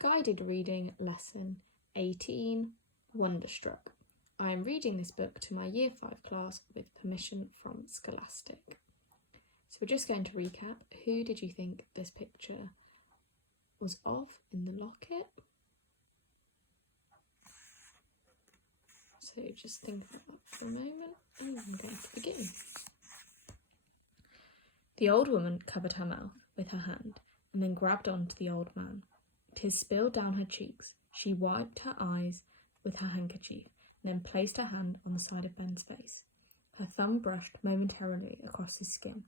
Guided Reading Lesson 18, Wonderstruck. I am reading this book to my Year 5 class with permission from Scholastic. So we're just going to recap. Who did you think this picture was of in the locket? So just think about that for a moment, and I'm going to begin. The old woman covered her mouth with her hand and then grabbed on to the old man. Tears spilled down her cheeks. She wiped her eyes with her handkerchief and then placed her hand on the side of Ben's face. Her thumb brushed momentarily across his skin.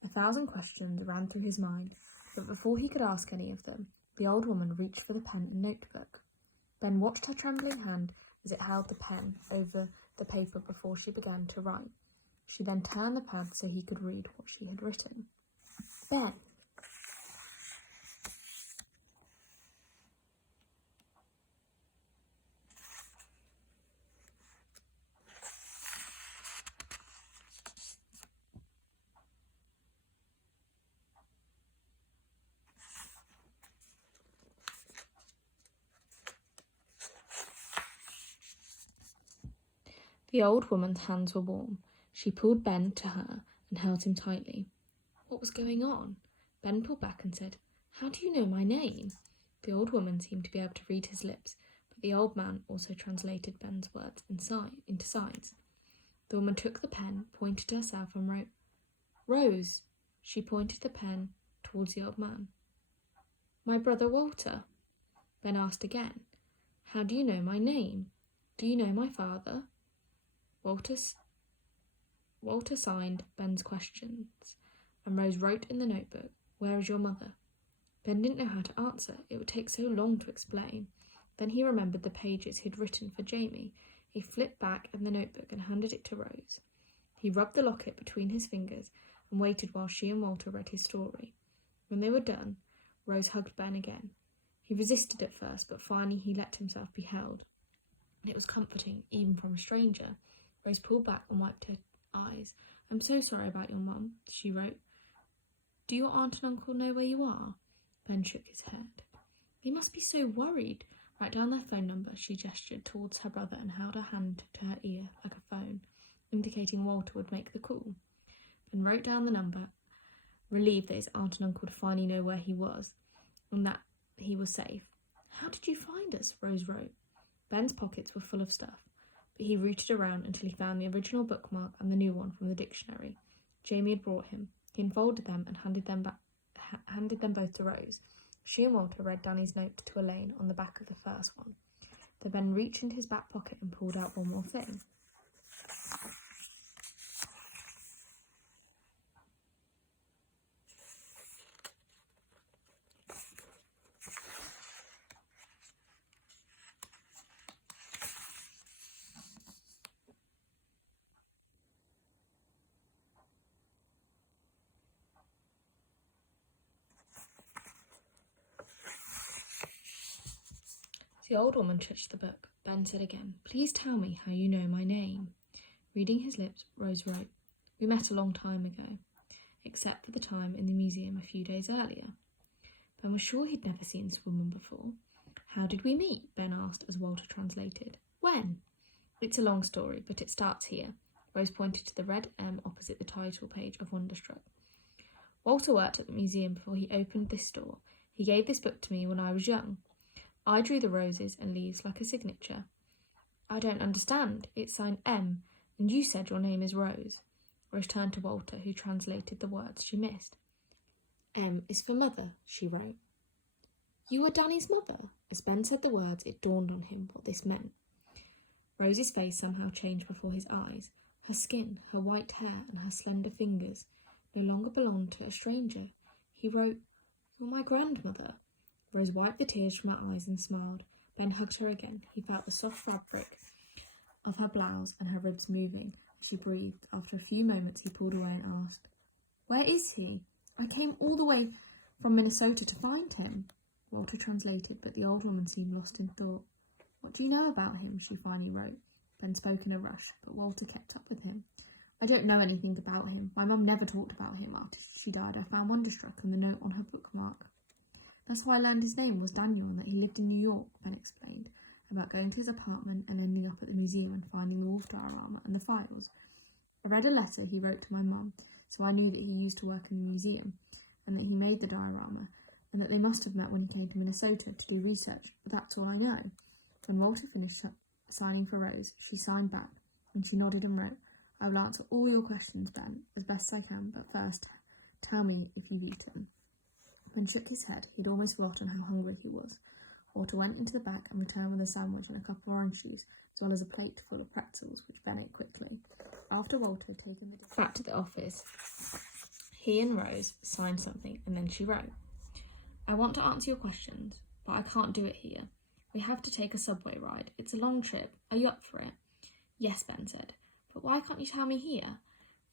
1,000 questions ran through his mind, but before he could ask any of them, the old woman reached for the pen and notebook. Ben watched her trembling hand as it held the pen over the paper before she began to write. She then turned the pad so he could read what she had written. Ben. The old woman's hands were warm. She pulled Ben to her and held him tightly. What was going on? Ben pulled back and said, "How do you know my name?" The old woman seemed to be able to read his lips, but the old man also translated Ben's words into signs. The woman took the pen, pointed to herself and wrote, "Rose." She pointed the pen towards the old man. "My brother Walter?" Ben asked again. "How do you know my name? Do you know my father?" Walter signed Ben's questions, and Rose wrote in the notebook, "Where is your mother?" Ben didn't know how to answer. It would take so long to explain. Then he remembered the pages he'd written for Jamie. He flipped back in the notebook and handed it to Rose. He rubbed the locket between his fingers and waited while she and Walter read his story. When they were done, Rose hugged Ben again. He resisted at first, but finally he let himself be held. And it was comforting, even from a stranger. Rose pulled back and wiped her eyes. "I'm so sorry about your mum," she wrote. "Do your aunt and uncle know where you are?" Ben shook his head. "They must be so worried. Write down their phone number." She gestured towards her brother and held her hand to her ear like a phone, indicating Walter would make the call. Ben wrote down the number, relieved that his aunt and uncle would finally know where he was and that he was safe. "How did you find us?" Rose wrote. Ben's pockets were full of stuff, but he rooted around until he found the original bookmark and the new one from the dictionary Jamie had brought him. He unfolded them and handed them both to Rose. She and Walter read Danny's note to Elaine on the back of the first one. Then Ben reached into his back pocket and pulled out one more thing. The old woman touched the book. Ben said again, "Please tell me how you know my name." Reading his lips, Rose wrote, "We met a long time ago, except for the time in the museum a few days earlier." Ben was sure he'd never seen this woman before. "How did we meet?" Ben asked as Walter translated. "When?" "It's a long story, but it starts here." Rose pointed to the red M opposite the title page of Wonderstruck. "Walter worked at the museum before he opened this store. He gave this book to me when I was young. I drew the roses and leaves like a signature." "I don't understand. It's signed M, and you said your name is Rose." Rose turned to Walter, who translated the words she missed. "M is for mother," she wrote. "You are Danny's mother?" As Ben said the words, it dawned on him what this meant. Rose's face somehow changed before his eyes. Her skin, her white hair, and her slender fingers no longer belonged to a stranger. He wrote, "You're my grandmother." Rose wiped the tears from her eyes and smiled. Ben hugged her again. He felt the soft fabric of her blouse and her ribs moving as she breathed. After a few moments, he pulled away and asked, "Where is he? I came all the way from Minnesota to find him." Walter translated, but the old woman seemed lost in thought. "What do you know about him?" she finally wrote. Ben spoke in a rush, but Walter kept up with him. "I don't know anything about him. My mum never talked about him after she died. I found Wonderstruck and the note on her bookmark." That's how I learned his name was Daniel and that he lived in New York, Ben explained, about going to his apartment and ending up at the museum and finding the wolf diorama and the files. I read a letter he wrote to my mum, so I knew that he used to work in the museum and that he made the diorama and that they must have met when he came to Minnesota to do research. That's all I know. When Walter finished signing for Rose, she signed back and she nodded and wrote, I will answer all your questions, Ben, as best I can, but first, tell me if you've eaten. Ben shook his head. He'd almost forgotten how hungry he was. Walter went into the back and returned with a sandwich and a cup of orange juice, as well as a plate full of pretzels, which Ben ate quickly. After Walter had taken the Back to the office, he and Rose signed something and then she wrote, I want to answer your questions, but I can't do it here. We have to take a subway ride. It's a long trip. Are you up for it? Yes, Ben said. But why can't you tell me here?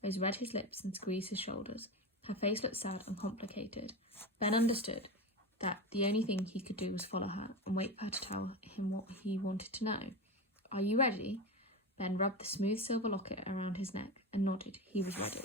Rose read his lips and squeezed his shoulders. Her face looked sad and complicated. Ben understood that the only thing he could do was follow her and wait for her to tell him what he wanted to know. Are you ready? Ben rubbed the smooth silver locket around his neck and nodded. He was ready.